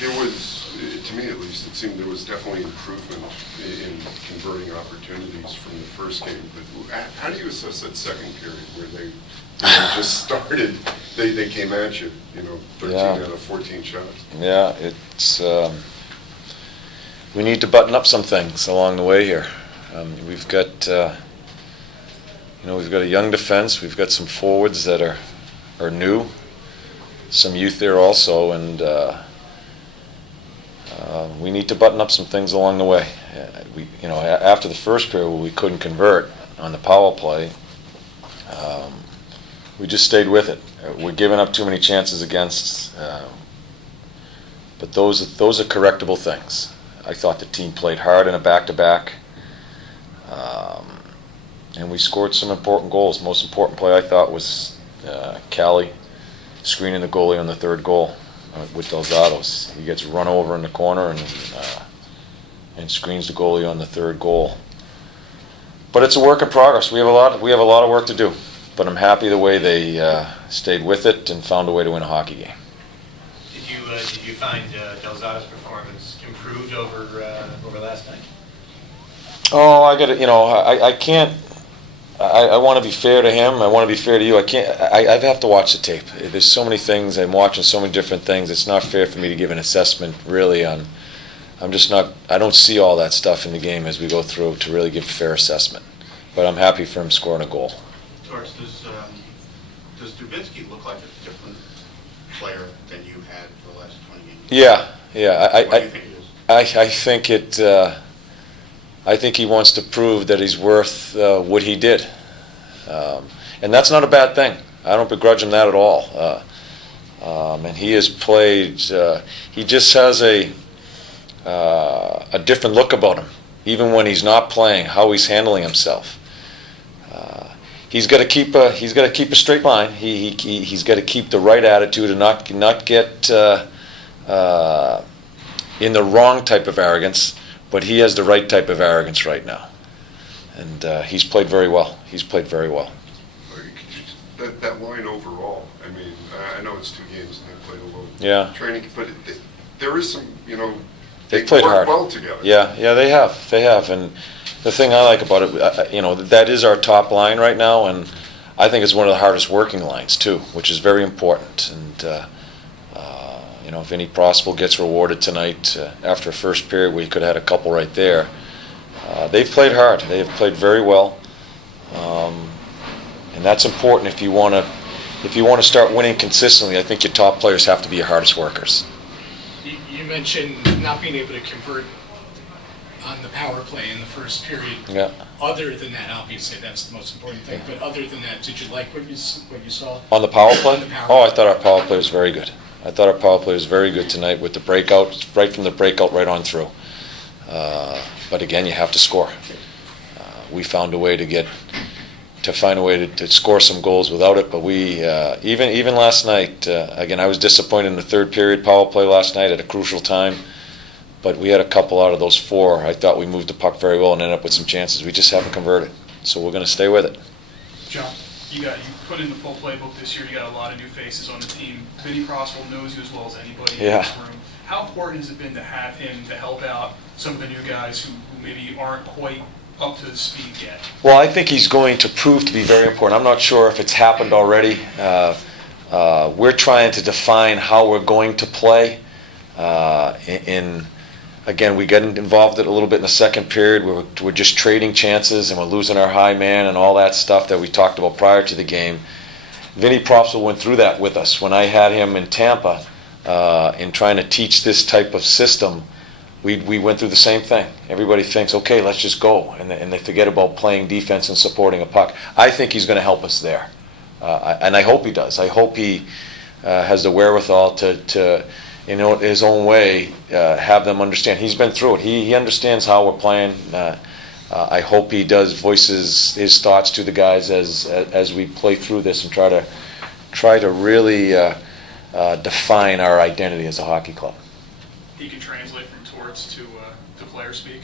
there was, to me at least, it seemed there was definitely improvement in converting opportunities from the first game. But how do you assess that second period where they just started, they came at you, 13 out of 14 shots? Yeah, it's we need to button up some things along the way here. We've got we've got a young defense. We've got some forwards that are new, some youth there also, and we need to button up some things along the way. After the first period where we couldn't convert on the power play, we just stayed with it. We're giving up too many chances against, but those are correctable things. I thought the team played hard in a back-to-back, and we scored some important goals. Most important play I thought was Callie screening the goalie on the third goal with Delzados. He gets run over in the corner and screens the goalie on the third goal. But it's a work in progress. We have a lot of work to do. But I'm happy the way they stayed with it and found a way to win a hockey game. Did you find Delzado's performance improved over last night? Oh, I can't. I want to be fair to him. I want to be fair to you. I have to watch the tape. There's so many things. I'm watching so many different things. It's not fair for me to give an assessment really on. I'm just not. I don't see all that stuff in the game as we go through to really give a fair assessment. But I'm happy for him scoring a goal. Torts, does Dubinsky look like a different player than you had for the last 20 games? Yeah. What do you think it is? I think he wants to prove that he's worth what he did, and that's not a bad thing. I don't begrudge him that at all. And he has played. He just has a different look about him, even when he's not playing. How he's handling himself. He's got to keep a straight line. He's got to keep the right attitude and not get in the wrong type of arrogance. But he has the right type of arrogance right now, and he's played very well. That line overall. I mean, I know it's 2 games and they played a little training, but there is some. They've played hard. Well together. Yeah, they have, and the thing I like about it, that is our top line right now, and I think it's one of the hardest working lines too, which is very important. And if any possible gets rewarded tonight after a first period, we could have had a couple right there. They've played hard. They have played very well, and that's important if you want to start winning consistently. I think your top players have to be your hardest workers. You mentioned not being able to convert on the power play in the first period. Yeah. Other than that, obviously that's the most important thing. But other than that, did you like what you saw on the power play? On the power play. I thought our power play was very good. I thought our power play was very good tonight with the breakout, right from the breakout right on through. But again, you have to score. We found a way to find a way to score some goals without it. But we even last night, again, I was disappointed in the third period power play last night at a crucial time. But we had a couple out of those 4. I thought we moved the puck very well and ended up with some chances. We just haven't converted. So we're going to stay with it. John, you put in the full playbook this year. You got a lot of new faces on the team. Vinny Prospel knows you as well as anybody in this room. How important has it been to have him to help out some of the new guys who maybe aren't quite up to the speed yet? Well, I think he's going to prove to be very important. I'm not sure if it's happened already. We're trying to define how we're going to play. Again, we get involved in it a little bit in the second period. We're just trading chances and we're losing our high man and all that stuff that we talked about prior to the game. Vinny Propsel went through that with us. When I had him in Tampa in trying to teach this type of system, we went through the same thing. Everybody thinks, okay, let's just go. And they forget about playing defense and supporting a puck. I think he's going to help us there. And I hope he does. I hope he has the wherewithal to in his own way, have them understand. He's been through it. He understands how we're playing. I hope he voices his thoughts to the guys as we play through this and try to really define our identity as a hockey club. He can translate from Torts to player speak?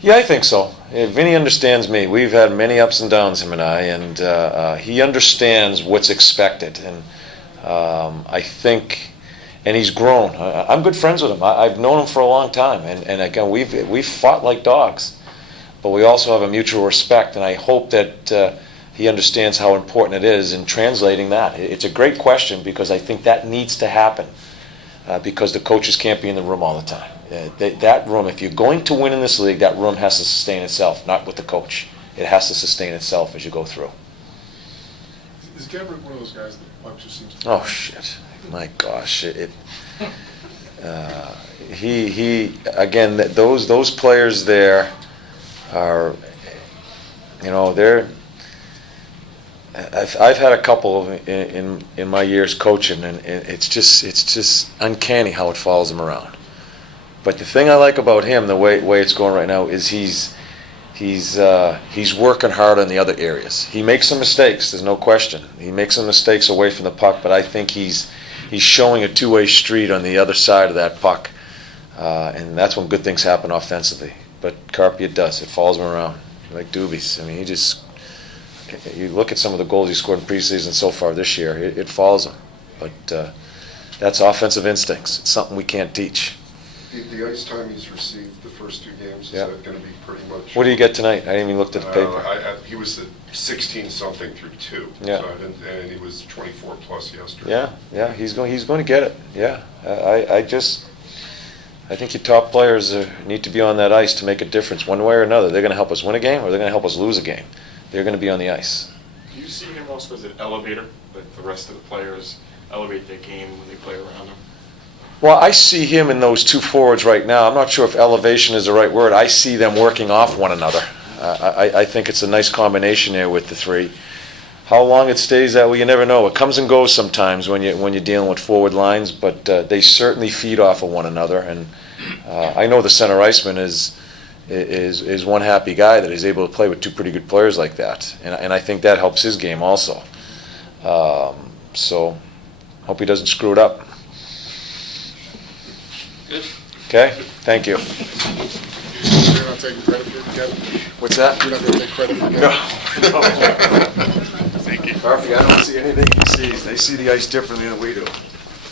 Yeah, I think so. Vinny understands me. We've had many ups and downs, him and I, and he understands what's expected. And I think and he's grown. I'm good friends with him. I've known him for a long time, and again, we've fought like dogs, but we also have a mutual respect, and I hope that he understands how important it is in translating that. It's a great question because I think that needs to happen because the coaches can't be in the room all the time. That room, if you're going to win in this league, that room has to sustain itself, not with the coach. It has to sustain itself as you go through. Is Gabrick one of those guys that Buck just seems to... Oh, shit. My gosh. He again, those players there are, they're... I've had a couple of in my years coaching, and it's just uncanny how it follows him around. But the thing I like about him, the way it's going right now, is he's working hard on the other areas. He makes some mistakes, there's no question. He makes some mistakes away from the puck, but I think he's showing a two-way street on the other side of that puck, and that's when good things happen offensively. But Carpy, it does. It follows him around like doobies. I mean, you look at some of the goals he scored in preseason so far this year, it follows him. But that's offensive instincts. It's something we can't teach. The ice time he's received the first 2 games, is Yeah. that going to be pretty much... What do you get tonight? I didn't even look at the paper. He was at 16-something through 2. Yeah. So and he was 24 plus yesterday. Yeah, he's going to get it. Yeah, I think your top players need to be on that ice to make a difference one way or another. They're going to help us win a game, or they're going to help us lose a game. They're going to be on the ice. Do you see him also as an elevator, like the rest of the players elevate their game when they play around him? Well, I see him in those 2 forwards right now. I'm not sure if elevation is the right word. I see them working off one another. I think it's a nice combination there with the 3. How long it stays that way, you never know. It comes and goes sometimes when you're dealing with forward lines, but they certainly feed off of one another. And I know the center iceman is one happy guy that is able to play with 2 pretty good players like that, and I think that helps his game also. So, hope he doesn't screw it up. Good. Okay, thank you. You're not taking credit for it, Kevin? What's that? You're not going to take credit for it? No. Thank you. Harvey, I don't see anything he sees. They see the ice differently than we do.